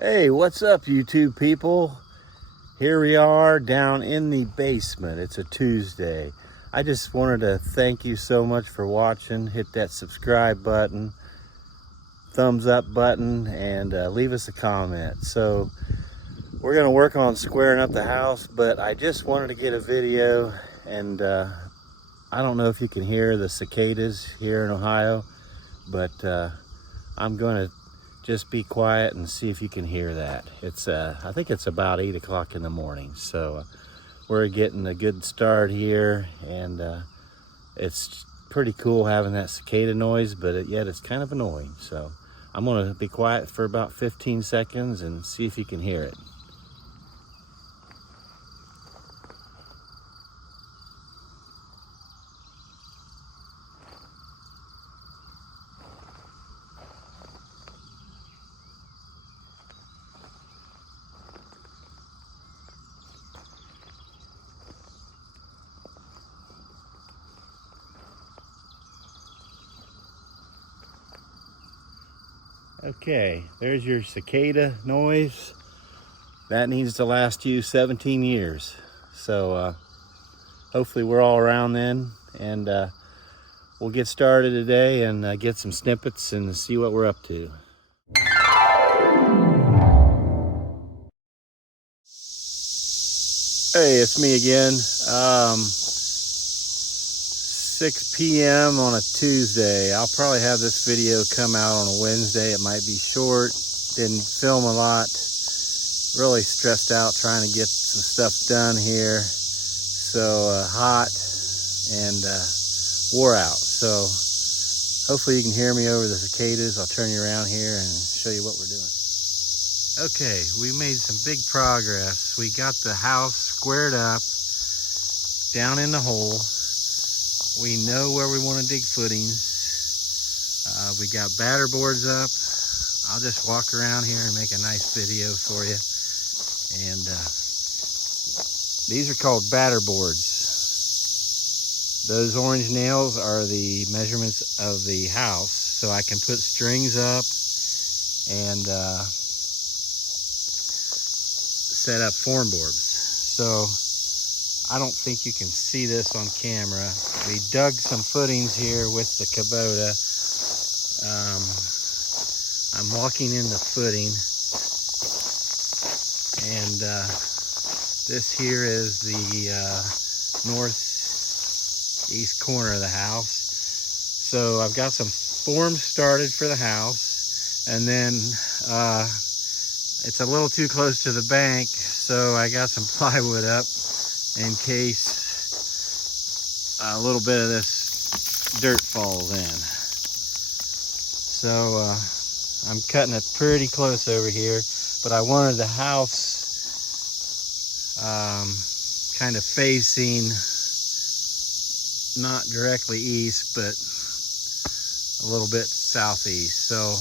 Hey, what's up, YouTube people? Here we are down in the basement. It's a Tuesday. I just wanted to thank you so much for watching. Hit that subscribe button, thumbs up button, and leave us a comment. So we're gonna work on squaring up the house, but I just wanted to get a video, and I don't know if you can hear the cicadas here in Ohio, but I'm gonna just be quiet and see if you can hear that. It's I think it's about 8 o'clock in the morning, so we're getting a good start here, and it's pretty cool having that cicada noise, but yet it's kind of annoying. So I'm gonna be quiet for about 15 seconds and see if you can hear it. Okay, there's your cicada noise. That needs to last you 17 years. So hopefully we're all around then, and we'll get started today and get some snippets and see what we're up to. Hey, it's me again. 6 p.m. on a Tuesday. I'll probably have this video come out on a Wednesday. It might be short. Didn't film a lot. Really stressed out trying to get some stuff done here. So hot and wore out. So hopefully you can hear me over the cicadas. I'll turn you around here and show you what we're doing. Okay, we made some big progress. We got the house squared up, down in the hole. We know where we want to dig footings. We got batter boards up. I'll just walk around here and make a nice video for you. And these are called batter boards. Those orange nails are the measurements of the house. So I can put strings up and set up form boards. So I don't think you can see this on camera. We dug some footings here with the Kubota. I'm walking in the footing, and this here is the northeast corner of the house. So I've got some forms started for the house, and then it's a little too close to the bank, so I got some plywood up in case a little bit of this dirt falls in. So I'm cutting it pretty close over here, but I wanted the house kind of facing not directly east, but a little bit southeast. So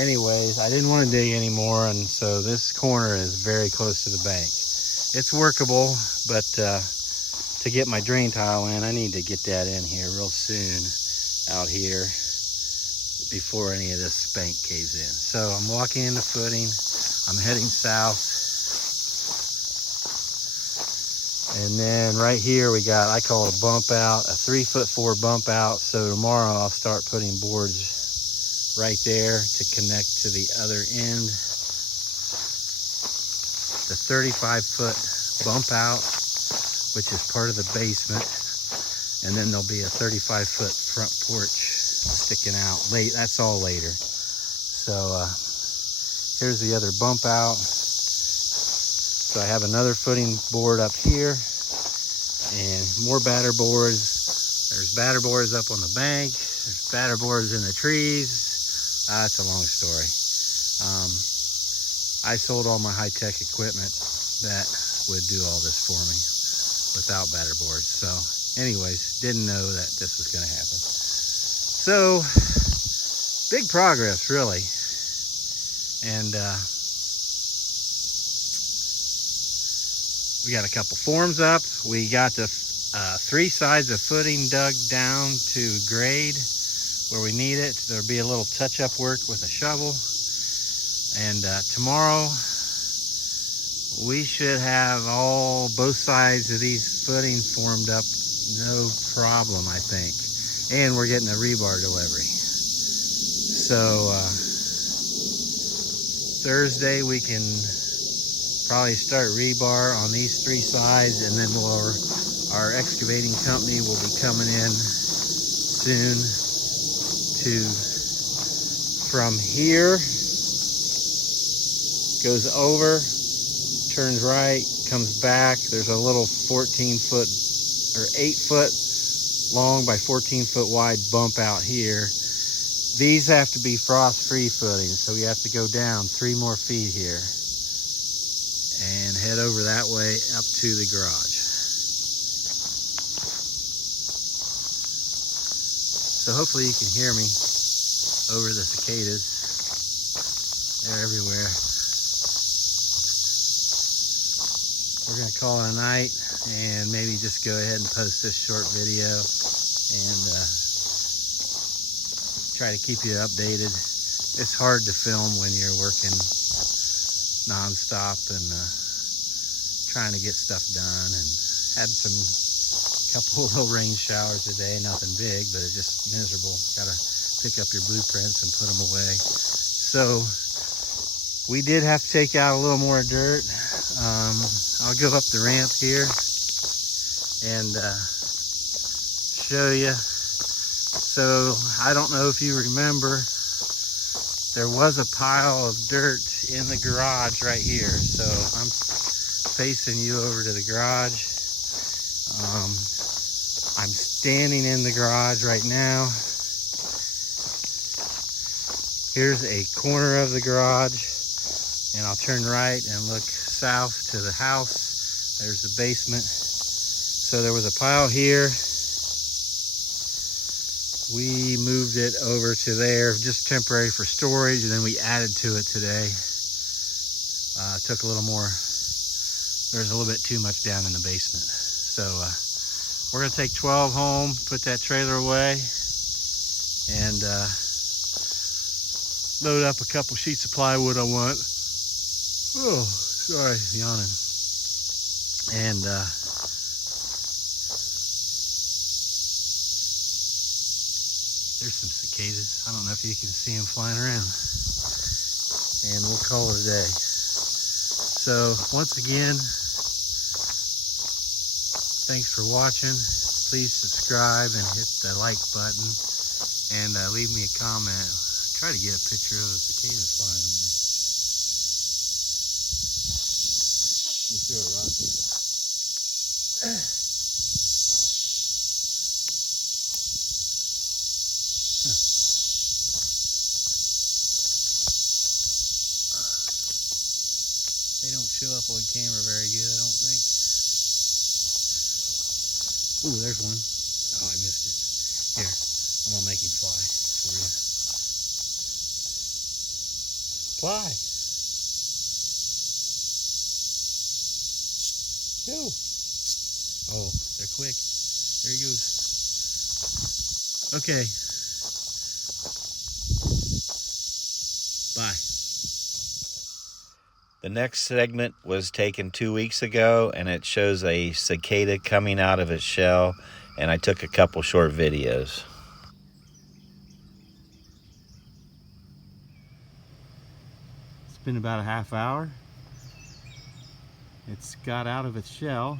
anyways, I didn't want to dig anymore, and so this corner is very close to the bank. It's workable, but to get my drain tile in, I need to get that in here real soon out here before any of this bank caves in. So I'm walking in the footing. I'm heading south. And then right here we got, I call it a bump out, a 3'4" bump out. So tomorrow I'll start putting boards right there to connect to the other end. The 35-foot bump out, which is part of the basement, and then there'll be a 35-foot front porch sticking out. That's all later. So here's the other bump out. So I have another footing board up here, and more batter boards. There's batter boards up on the bank. There's batter boards in the trees. It's a long story. I sold all my high-tech equipment that would do all this for me without batter boards. So anyways, didn't know that this was going to happen. So big progress, really. And we got a couple forms up. We got the 3 sides of footing dug down to grade. where we need it. There'll be a little touch-up work with a shovel. And tomorrow, we should have both sides of these footing formed up, no problem, I think. And we're getting a rebar delivery. So Thursday we can probably start rebar on these three sides, and then our excavating company will be coming in soon from here, goes over, turns right, comes back. There's a little 14-foot or 8-foot long by 14-foot wide bump out here. These have to be frost-free footings, so we have to go down 3 more feet here and head over that way up to the garage. So hopefully you can hear me over the cicadas. They're everywhere. We're gonna call it a night and maybe just go ahead and post this short video and try to keep you updated. It's hard to film when you're working non-stop and trying to get stuff done, and had couple of little rain showers today, nothing big, but it's just miserable. Gotta pick up your blueprints and put them away. So we did have to take out a little more dirt. I'll go up the ramp here and show you. So I don't know if you remember, there was a pile of dirt in the garage right here. So I'm facing you over to the garage. I'm standing in the garage right now. Here's a corner of the garage, and I'll turn right and look south to the house. There's the basement. So there was a pile here. We moved it over to there, just temporary for storage, and then we added to it today. Took a little more. There's a little bit too much down in the basement. So we're gonna take 12 home, put that trailer away, and load up a couple sheets of plywood I want. Oh, sorry, yawning. And there's some cicadas. I don't know if you can see them flying around. And we'll call it a day. So once again, thanks for watching. Please subscribe and hit the like button, and leave me a comment. Try to get a picture of the cicadas flying away. Let me throw a rock here. They don't show up on camera very good, I don't think. Ooh, there's one. Oh, I missed it. Here, I'm gonna make him fly for you. Fly. Go. Oh, they're quick. There he goes. Okay. Bye. The next segment was taken 2 weeks ago, and it shows a cicada coming out of its shell, and I took a couple short videos. It's been about a half hour. It's got out of its shell,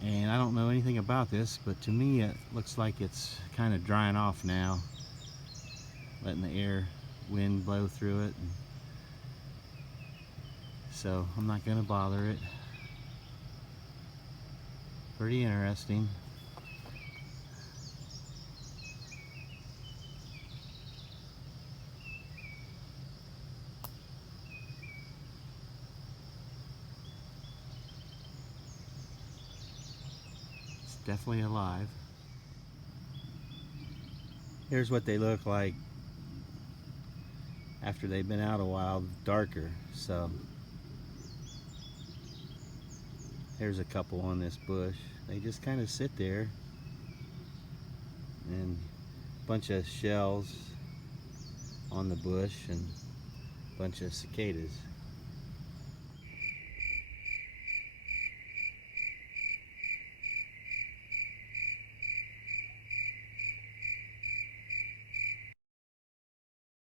and I don't know anything about this, but to me it looks like it's kind of drying off now, letting the wind blow through it. So I'm not going to bother it. Pretty interesting. It's definitely alive. Here's what they look like after they've been out a while, darker. So there's a couple on this bush. They just kind of sit there, and bunch of shells on the bush and a bunch of cicadas.